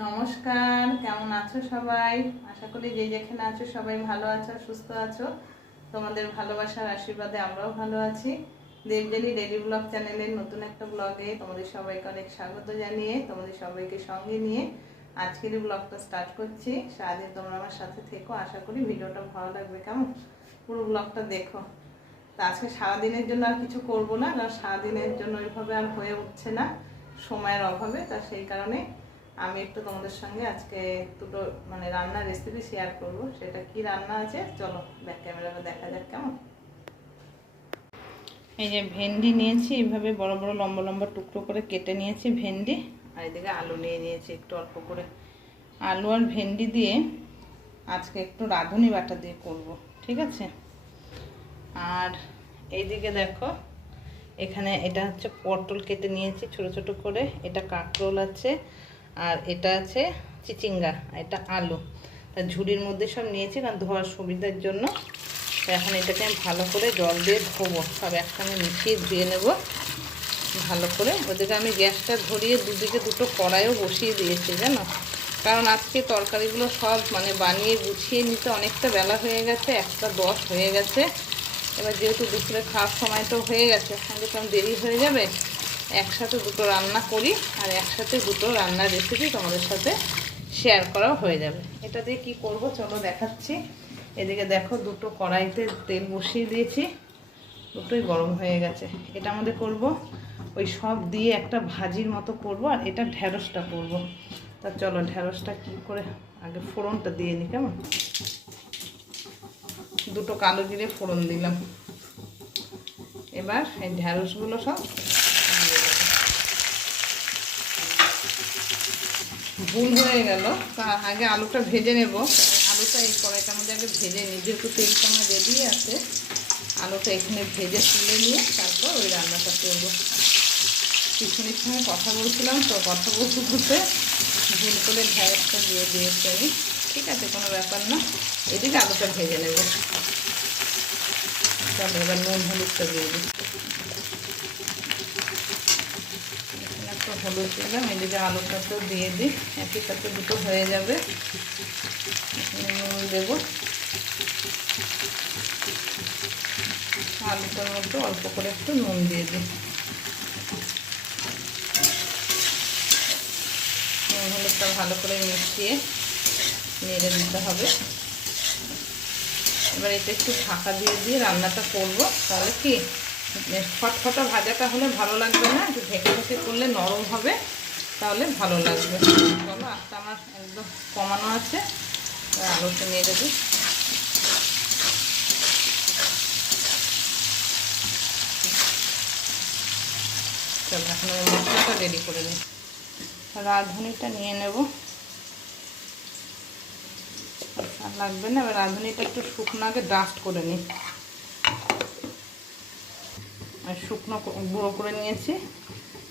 নমস্কার, কেমন আছো সবাই? আশা করি যে যেখানে আছো সবাই ভালো আছো সুস্থ আছো। তোমাদের ভালোবাসার আশীর্বাদে আমরাও ভালো আছি। দেবজালি ডেলি ব্লগ চ্যানেলের নতুন একটা ব্লগে তোমাদের সবাইকে অনেক স্বাগত জানিয়ে, তোমাদের সবাইকে সঙ্গে নিয়ে আজকের ব্লগটা স্টার্ট করছি। সারাদিন তোমরা আমার সাথে থেকো, আশা করি ভিডিওটা ভালো লাগবে। কেমন? পুরো ব্লগটা দেখো। তা আজকে সারাদিনের জন্য আর কিছু করব না, কারণ সারাদিনের জন্য ওইভাবে আর হয়ে উঠছে না, সময়ের অভাবে, তা সেই কারণে আমি একটু তোমাদের সঙ্গে আজকে দুটো মানে রান্নার রেসিপি শেয়ার করব। সেটা কি রান্না আছে? চলো ব্যাক ক্যামেরাটা দেখা যাক কেমন। এই যে ভেন্ডি নিয়েছি এইভাবে বড় বড় লম্বা লম্বা টুকরো করে কেটে নিয়েছি ভেন্ডি। আর এদিকে আলু নিয়ে নিয়েছি একটু অল্প করে। আলু আর ভেন্ডি দিয়ে আজকে একটু রাঁধুনি বাটা দিয়ে করব ঠিক আছে? আর এইদিকে দেখো এখানে এটা হচ্ছে পটল কেটে নিয়েছি ছোট ছোট করে। এটা কাঁকরোল আছে আর এটা আছে চিচিঙ্গা, এটা আলু। তা ঝুড়ির মধ্যে সব নিয়েছি, কারণ ধোয়ার সুবিধার জন্য। তো এখন এটাকে আমি ভালো করে জল দিয়ে ধোবো। সব একসঙ্গে মিশিয়ে ধুয়ে নেব। ভালো করে। ওদিকে আমি গ্যাসটা ধরিয়ে দুদিকে দুটো কড়াইও বসিয়ে দিয়েছি, জানো? কারণ আজকে তরকারিগুলো সব মানে বানিয়ে গুছিয়ে নিতে অনেকটা বেলা হয়ে গেছে, একটা দশ হয়ে গেছে। এবার যেহেতু দুপুরে খাওয়ার সময় তো হয়ে গেছে সঙ্গে কেমন দেরি হয়ে যাবে। একসাথে দুটো রান্না করি আর একসাথে দুটো রান্নার রেসিপি তোমাদের সাথে শেয়ার করাও হয়ে যাবে। এটা দিয়ে কি করব? চলো দেখাচ্ছি। এদিকে দেখো দুটো কড়াইতে তেল বসিয়ে দিয়েছি। দুটোই গরম হয়ে গেছে। এটা আমাদের করব ওই সব দিয়ে একটা ভাজির মতো করব আর এটা ঢ্যাঁড়সটা করব। তা চলো ঢ্যাঁড়সটা কি করে আগে ফোড়নটা দিয়ে নিই কেমন? দুটো কালো জিরে ফোড়ন দিলাম। এবার এই ঢ্যাঁড়সগুলো সব দিয়ে দেবো। ভুল হয়ে গেল। আগে আলুটা ভেজে নেব। আলুটা এই কড়াইটার মধ্যে আগে ভেজে নিই। যেহেতু তেলটা আমার রেডি আছে, আলুটা এখানে ভেজে তুলে নিয়ে তারপর ওই রান্নাটা করব। পিছনের সঙ্গে কথা বলছিলাম, তো কথা বলতে বলতে ভুল করে ঢ্যাঁড়সটা দিয়ে দিয়েছি আমি। ঠিক আছে, কোনো ব্যাপার না। এদিকে আলুটা ভেজে নেব। চলো, এবার নুন, হলুদটা দিয়ে দিই এখানে একটু হলুদ দিলাম এদিকে আলুটা তো দিয়ে দিই, একই সাথে দুটো হয়ে যাবে। দেবো। আলুটার মধ্যে অল্প করে একটু নুন দিয়ে দিই। নুন, হলুদটা ভালো করে মিশিয়ে নেড়ে দিতে হবে। এবার এটা একটু ঢাকা দিয়ে দিয়ে রান্নাটা করব, তাহলে কি? ফটফটা ভাজাটা হলে ভালো লাগবে না, একটু ঢেকে ঢেকে করলে নরম হবে, তাহলে ভালো লাগবে। চলো আস্তে আমার একদম কমানো আছে আলুটা নিয়ে দিই চলো, এখন আমি মশলাটা রেডি করে নিই। রাঁধুনিটা নিয়ে নেব। আর লাগবে না, এবার রাঁধুনিটা একটু শুকনো আগে ডাস্ট করে নিই। শুকনো গুঁড়ো করে নিয়েছি।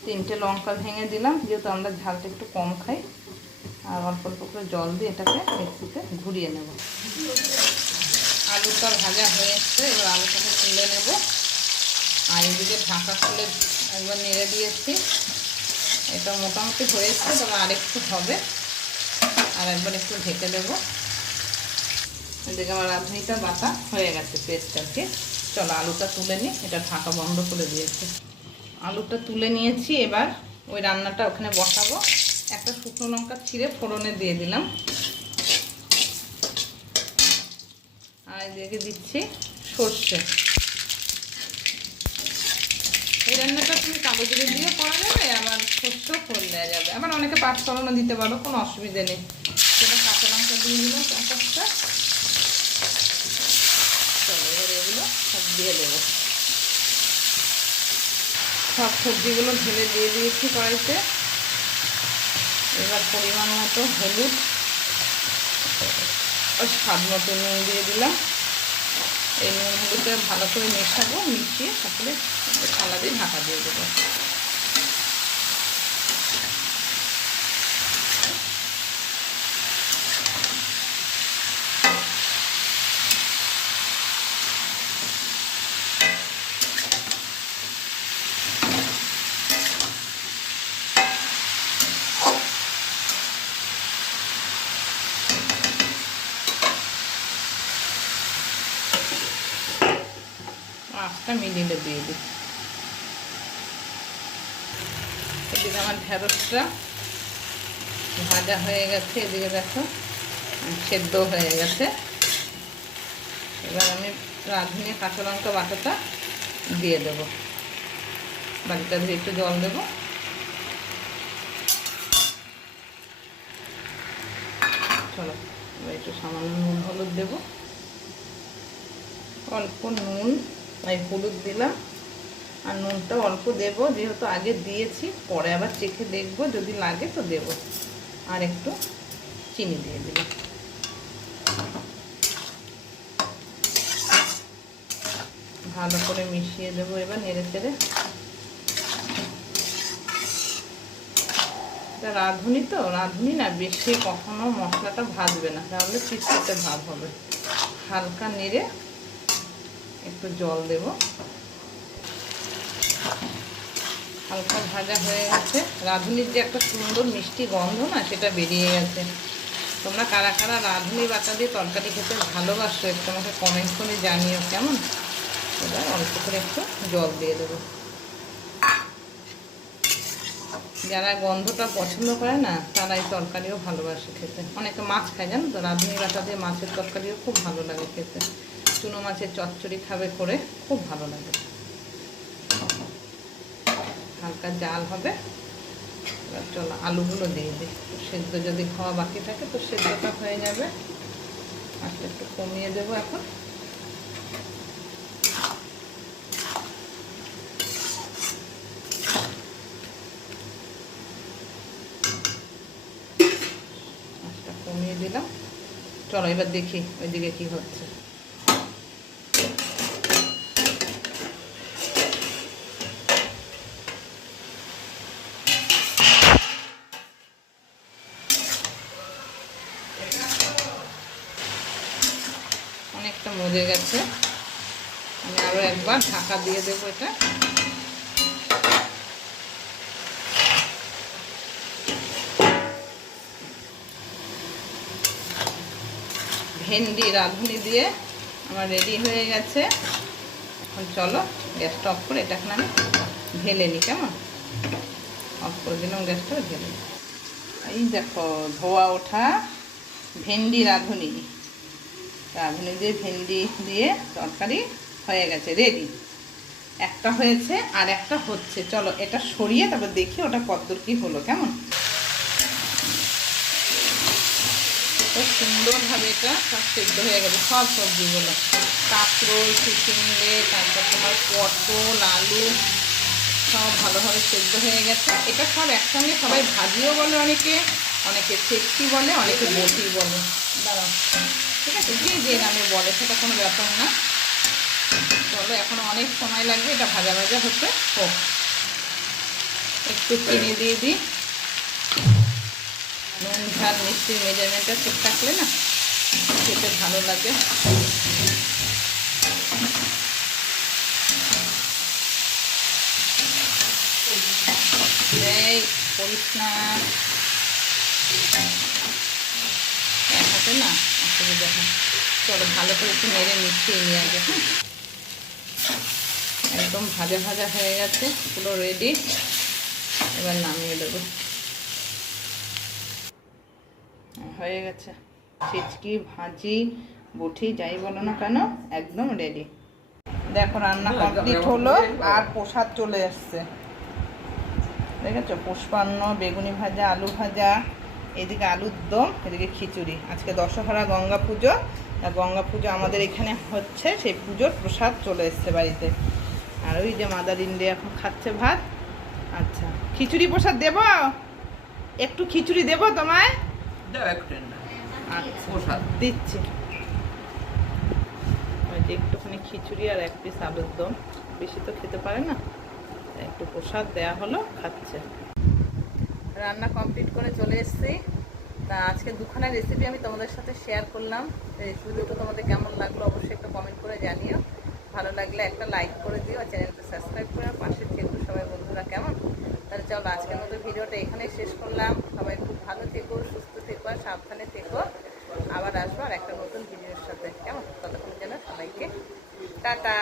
তিনটে লঙ্কা ভেঙে দিলাম, যেহেতু আমরা ঝালটা একটু কম খাই। আর অল্প অল্প করে জল দিয়ে এটাকে মিক্সিতে ঘুরিয়ে নেব। আলুটা ভাজা হয়ে এসছে এবার আলুটাকে তুলে নেব। আর এদিকে ঢাকা খুলে একবার নেড়ে দিয়েছি। এটা মোটামুটি হয়েছে, তবে আরেকটু হবে। আর একবার একটু ঢেকে দেবো। এদিকে আমার রাঁধুনিটা বাটা হয়ে গেছে পেস্ট আর কি চলো আলুটা তুলে নিই। এটা ঢাকা বন্ধ করে দিয়েছে। আলুটা তুলে নিয়েছি, এবার ওই রান্নাটা ওখানে বসাবো। একটা শুকনো লঙ্কা ছিঁড়ে ফোড়নে দিয়ে দিলাম। আর এদিকে দিচ্ছি সর্ষে। এই রান্নাটা তুমি কাগজের দিয়েও করা যাবে, আবার শস্যও ফোড়ন দেওয়া যাবে। আবার অনেকে পাঁচ ফোড়নও দিতে পারো, কোনো অসুবিধে নেই। সেটা কাঁচা লঙ্কা দিয়ে দিলাম চারটা চলো এবার এগুলো সব দিয়ে দেবো। সব সবজিগুলো ঢেলে দিয়ে দিয়েছি কড়াইতে। এবার পরিমাণ মতো হলুদ আর স্বাদ মতো নুন দিয়ে দিলাম। এই নুন হলুদটা ভালো করে মেশাবো, মিশিয়ে তারপরে থালা দিয়ে ঢাকা দিয়ে দেবো। একটা মিডিলে দিয়ে দিই এদিকে আমার ঢেঁড়সটা ভাজা হয়ে গেছে, এদিকে দেখো, সেদ্ধ হয়ে গেছে। এবার আমি রাঁধুনি কাঁচা লঙ্কা বাটাটা দিয়ে দেবো। বাড়িটা দিয়ে একটু জল দেবো। চলো, এবার একটু সামান্য নুন, হলুদ দেবো। অল্প নুন। এই হলুদ দিলাম আর নুনটা অল্প দেব, যেহেতু আগে দিয়েছি, পরে আবার চেখে দেখব, যদি লাগে তো দেব। আর একটু চিনি দিয়ে দিলাম। ভালো করে মিশিয়ে দেবো এবার নেড়ে চেড়ে। এটা রাঁধুনি তো, রাঁধুনি না, বেশি কখনো মশলাটা ভাজবে না, তাহলে চিটচিটে ভাব হবে। হালকা নেড়ে একটু জল দেব। হালকা ভাজা হয়ে গেছে। রাঁধুনির যে একটা সুন্দর মিষ্টি গন্ধ না, সেটা বেরিয়ে গেছে। তোমরা কারা কারা রাঁধুনি বাটা দিয়ে তরকারি খেতে ভালোবাসো, একটু আমাকে কমেন্ট করে জানিও কেমন? এবার অল্প করে একটু জল দিয়ে দেবো। যারা গন্ধটা পছন্দ করে না তারা এই তরকারিও ভালোবাসে খেতে। অনেকে মাছ খায় জানো তো? রাঁধুনি বাটা দিয়ে মাছের তরকারিও খুব ভালো লাগে খেতে। চুনো মাছের চচ্চড়ি খাবে করে খুব ভালো লাগে। হালকা জাল হবে। এবার চলো, আলুগুলো দিয়ে দিই। সেদ্ধ যদি খাওয়া বাকি থাকে তো সেদ্ধটা হয়ে যাবে। আস্তে একটু কমিয়ে দেবো এখন। কমিয়ে দিলাম। চলো এবার দেখি ওইদিকে কি হচ্ছে। অনেকটা মজে গেছে। আমি আরও একবার ঢাকা দিয়ে দেবো এটা। ভেন্ডি, রাঁধুনি দিয়ে আমার রেডি হয়ে গেছে। এখন চলো গ্যাসটা অফ করে এটা এখন আমি ঢেলে নিই, কেমন? অফ করে দিলাম, গ্যাসটা ঢেলে এই দেখো, ধোয়া ওঠা, ভেন্ডি, রাঁধুনি। রাঁধুনি দিয়ে ভেন্ডি দিয়ে তরকারি হয়ে গেছে রেডি একটা হয়েছে আর একটা হচ্ছে। চলো, এটা সরিয়ে তারপর দেখি ওটা কতদূর কি হলো, কেমন? সুন্দরভাবে এটা সব সেদ্ধ হয়ে গেছে, সব সবজিগুলো। কাঁকরোল চিচিংড়ে তারপর তোমার পটল, আলু, সব ভালোভাবে সেদ্ধ হয়ে গেছে। এটা সব একসঙ্গে সবাই ভাজিও বলে অনেকে অনেকে চেকটি বলে, অনেকে বটি বলে। দাঁড়াও। ঠিক আছে? যে যে নামে বলে সেটা কোনো ব্যাপার না। চলো এখন অনেক সময় লাগবে এটা ভাজা ভাজা হতে হোক। একটু চিনি দিয়ে দিই। নুন ঝাল মিষ্টির মেজারমেন্টটা ঠিক থাকলে না খেতে ভালো লাগে। এই করিস না হাতে না? অসুবিধা হয় চলো ভালো করে একটু নেড়ে মিশিয়ে নিয়ে আগে। হ্যাঁ একদম ভাজা ভাজা হয়ে গেছে পুরো রেডি এবার নামিয়ে দেবো। হয়ে গেছে। ছিচকি ভাজি বুঠি যাই বলো না কেন একদম রেডি দেখো রান্না কমপ্লিট হলো আর প্রসাদ চলে এসছে। দেখেছ? পুষ্পান্ন বেগুনি ভাজা আলু ভাজা এদিকে আলুর দম এদিকে খিচুড়ি। আজকে দশহরা গঙ্গা পুজো। গঙ্গা পুজো আমাদের এখানে হচ্ছে সেই পুজোর প্রসাদ চলে এসছে বাড়িতে। আর ওই যে মাদার ইন্ডিয়া এখন খাচ্ছে ভাত। আচ্ছা খিচুড়ি প্রসাদ দেব? একটু খিচুড়ি দেবো তোমায়? দাও একটু না। আচ্ছা প্রসাদ। দিচ্ছি। একটুখানি খিচুড়ি আর এক পিস আলুর দম। বেশি তো খেতে পারে না। একটু প্রসাদ দেয়া হলো খাচ্ছে। রান্না কমপ্লিট করে চলে এসেছি। তা আজকে দুখানা রেসিপি আমি তোমাদের সাথে শেয়ার করলাম। রেসিপি দুটো তোমাদের কেমন লাগল অবশ্যই একটু কমেন্ট করে জানিও। ভালো লাগলে একটা লাইক করে দিও আর চ্যানেলটা সাবস্ক্রাইব করে পাশে থেকো সবাই বন্ধুরা, কেমন? তাহলে চলো আজকের মতো ভিডিওটা এখানেই শেষ করলাম। সবাই খুব ভালো থেকো, সুস্থ থেকো আর সাবধানে থেকো। আবার আসব আর একটা নতুন ভিডিওর সাথে, কেমন? ততক্ষণ যেন সবাইকে টাটা।